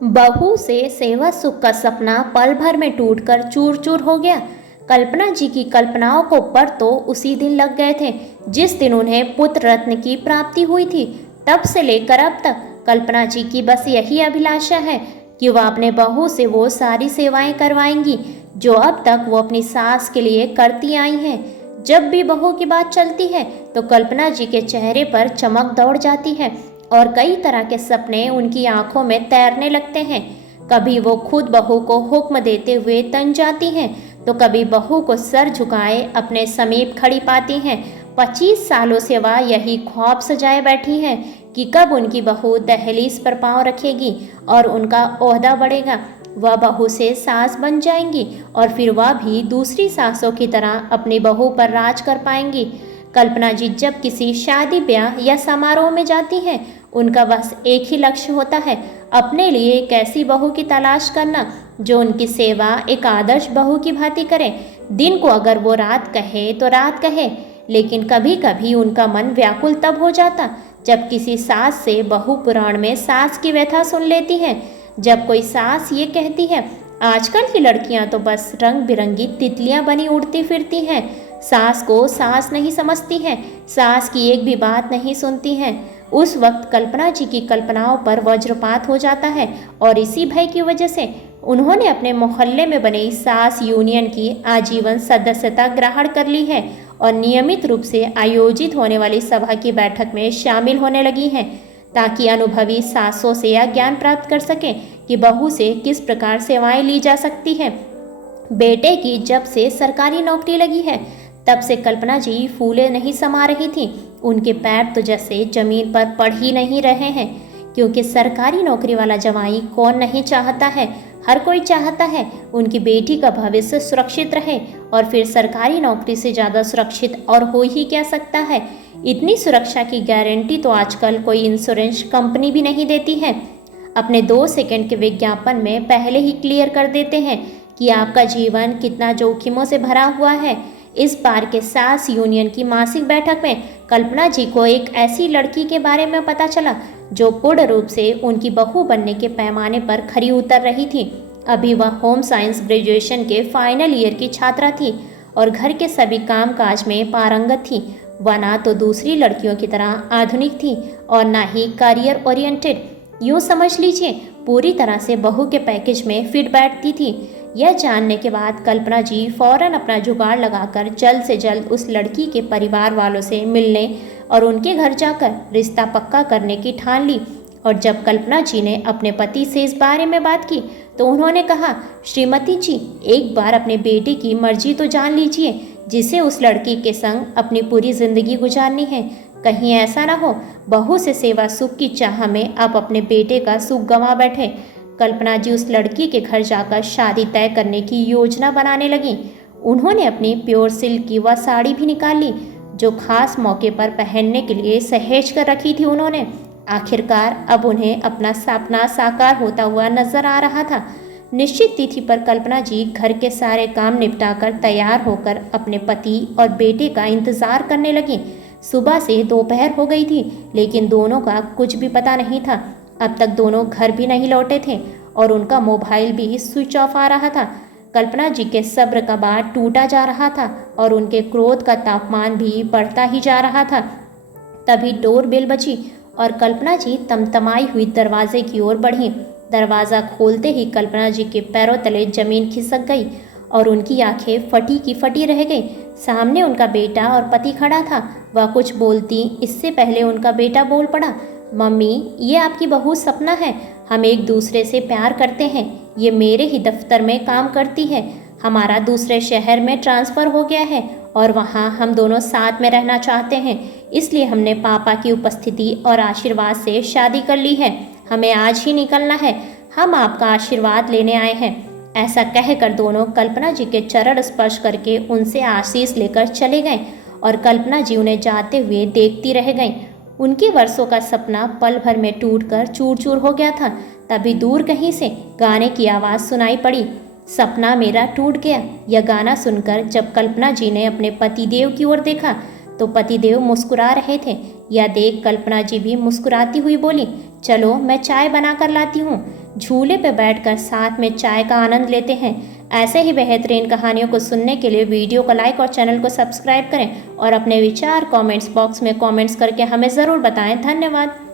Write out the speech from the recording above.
बहू से सेवा सुख का सपना पल भर में टूटकर चूर चूर हो गया। कल्पना जी की कल्पनाओं को पर तो उसी दिन लग गए थे जिस दिन उन्हें पुत्र रत्न की प्राप्ति हुई थी। तब से लेकर अब तक कल्पना जी की बस यही अभिलाषा है कि वह अपने बहू से वो सारी सेवाएं करवाएंगी जो अब तक वो अपनी सास के लिए करती आई हैं। जब भी बहू की बात चलती है तो कल्पना जी के चेहरे पर चमक दौड़ जाती है और कई तरह के सपने उनकी आंखों में तैरने लगते हैं। कभी वो खुद बहू को हुक्म देते हुए तन जाती हैं तो कभी बहू को सर झुकाए अपने समीप खड़ी पाती हैं। 25 सालों से वह यही ख्वाब सजाए बैठी हैं कि कब उनकी बहू दहलीज पर पांव रखेगी और उनका ओहदा बढ़ेगा, वह बहू से सास बन जाएंगी और फिर वह भी दूसरी सासों की तरह अपनी बहू पर राज कर पाएंगी। कल्पना जी जब किसी शादी ब्याह या समारोह में जाती हैं उनका बस एक ही लक्ष्य होता है, अपने लिए एक ऐसी बहू की तलाश करना जो उनकी सेवा एक आदर्श बहू की भांति करे। दिन को अगर वो रात कहे तो रात कहे, लेकिन कभी कभी उनका मन व्याकुल तब हो जाता जब किसी सास से बहू पुराण में सास की व्यथा सुन लेती है। जब कोई सास ये कहती है, आजकल की लड़कियां तो बस रंग बिरंगी तितलियां बनी उड़ती फिरती हैं, सास को सास नहीं समझती हैं, सास की एक भी बात नहीं सुनती हैं। उस वक्त कल्पना जी की कल्पनाओं पर वज्रपात हो जाता है और इसी भय की वजह से उन्होंने अपने मोहल्ले में बनी सास यूनियन की आजीवन सदस्यता ग्रहण कर ली है और नियमित रूप से आयोजित होने वाली सभा की बैठक में शामिल होने लगी हैं ताकि अनुभवी सासों से यह ज्ञान प्राप्त कर सकें कि बहू से किस प्रकार सेवाएं ली जा सकती हैं। बेटे की जब से सरकारी नौकरी लगी है तब से कल्पना जी फूले नहीं समा रही थी। उनके पैर तो जैसे जमीन पर पड़ ही नहीं रहे हैं, क्योंकि सरकारी नौकरी वाला जवाई कौन नहीं चाहता है। हर कोई चाहता है उनकी बेटी का भविष्य सुरक्षित रहे, और फिर सरकारी नौकरी से ज़्यादा सुरक्षित और हो ही क्या सकता है। इतनी सुरक्षा की गारंटी तो आजकल कोई इंश्योरेंस कंपनी भी नहीं देती है। अपने 2 सेकंड के विज्ञापन में पहले ही क्लियर कर देते हैं कि आपका जीवन कितना जोखिमों से भरा हुआ है। इस बार के सास यूनियन की मासिक बैठक में कल्पना जी को एक ऐसी लड़की के बारे में पता चला जो पूर्ण रूप से उनकी बहू बनने के पैमाने पर खरी उतर रही थी। अभी वह होम साइंस ग्रेजुएशन के फाइनल ईयर की छात्रा थी और घर के सभी काम काज में पारंगत थी। वह ना तो दूसरी लड़कियों की तरह आधुनिक थी और ना ही करियर ओरिएंटेड। यूँ समझ लीजिए पूरी तरह से बहू के पैकेज में फिट बैठती थी। यह जानने के बाद कल्पना जी फौरन अपना जुगाड़ लगाकर जल्द से जल्द उस लड़की के परिवार वालों से मिलने और उनके घर जाकर रिश्ता पक्का करने की ठान ली। और जब कल्पना जी ने अपने पति से इस बारे में बात की तो उन्होंने कहा, श्रीमती जी, एक बार अपने बेटे की मर्जी तो जान लीजिए, जिसे उस लड़की के संग अपनी पूरी जिंदगी गुजारनी है। कहीं ऐसा ना हो बहू से सेवा सुख की चाह में आप अपने बेटे का सुख गंवा बैठे। कल्पना जी उस लड़की के घर जाकर शादी तय करने की योजना बनाने लगी। उन्होंने अपनी प्योर सिल्क की वह साड़ी भी निकाल ली जो खास मौके पर पहनने के लिए सहेज कर रखी थी उन्होंने। आखिरकार अब उन्हें अपना सपना साकार होता हुआ नजर आ रहा था। निश्चित तिथि पर कल्पना जी घर के सारे काम निपटाकर तैयार होकर अपने पति और बेटे का इंतजार करने लगी। सुबह से दोपहर हो गई थी लेकिन दोनों का कुछ भी पता नहीं था। अब तक दोनों घर भी नहीं लौटे थे और उनका मोबाइल भी स्विच ऑफ आ रहा था। कल्पना जी के सब्र का बाँध टूटा जा रहा था और उनके क्रोध का तापमान भी बढ़ता ही जा रहा था। तभी डोर बेल बजी और कल्पना जी तमतमाई हुई दरवाजे की ओर बढ़ी। दरवाज़ा खोलते ही कल्पना जी के पैरों तले जमीन खिसक गई और उनकी आंखें फटी की फटी रह गई। सामने उनका बेटा और पति खड़ा था। वह कुछ बोलती इससे पहले उनका बेटा बोल पड़ा, मम्मी, ये आपकी बहू सपना है। हम एक दूसरे से प्यार करते हैं। ये मेरे ही दफ्तर में काम करती है। हमारा दूसरे शहर में ट्रांसफ़र हो गया है और वहाँ हम दोनों साथ में रहना चाहते हैं, इसलिए हमने पापा की उपस्थिति और आशीर्वाद से शादी कर ली है। हमें आज ही निकलना है। हम आपका आशीर्वाद लेने आए हैं। ऐसा कहकर दोनों कल्पना जी के चरण स्पर्श करके उनसे आशीष लेकर चले गए और कल्पना जी उन्हें जाते हुए देखती रह गईं। उनके वर्षों का सपना पल भर में टूटकर चूर चूर हो गया था। तभी दूर कहीं से गाने की आवाज़ सुनाई पड़ी, सपना मेरा टूट गया। यह गाना सुनकर जब कल्पना जी ने अपने पतिदेव की ओर देखा तो पतिदेव मुस्कुरा रहे थे। यह देख कल्पना जी भी मुस्कुराती हुई बोली, चलो मैं चाय बना कर लाती हूँ। झूले पर बैठकर साथ में चाय का आनंद लेते हैं। ऐसे ही बेहतरीन कहानियों को सुनने के लिए वीडियो को लाइक और चैनल को सब्सक्राइब करें और अपने विचार कमेंट्स बॉक्स में कमेंट्स करके हमें ज़रूर बताएं। धन्यवाद।